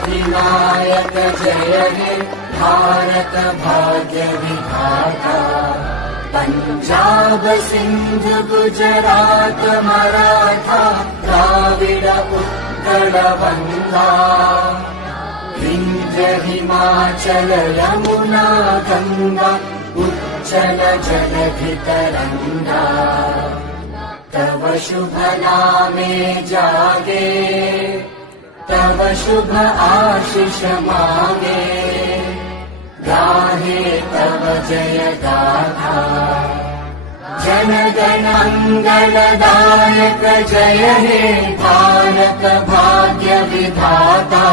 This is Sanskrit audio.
अधिनायक जय हे भारत भाग्य विधाता। पंजाब सिंध गुजरात मराठा द्राविड उत्कल बंगा। विंध्य हिमाचल यमुना गंगा उच्चल जलधि तरंगा। तव शुभ नामे जागे तव शुभ आशीष मांगे। गाहे तव जय गाथा जन गण मंगलदायक जय हे भारत भाग्य विधाता।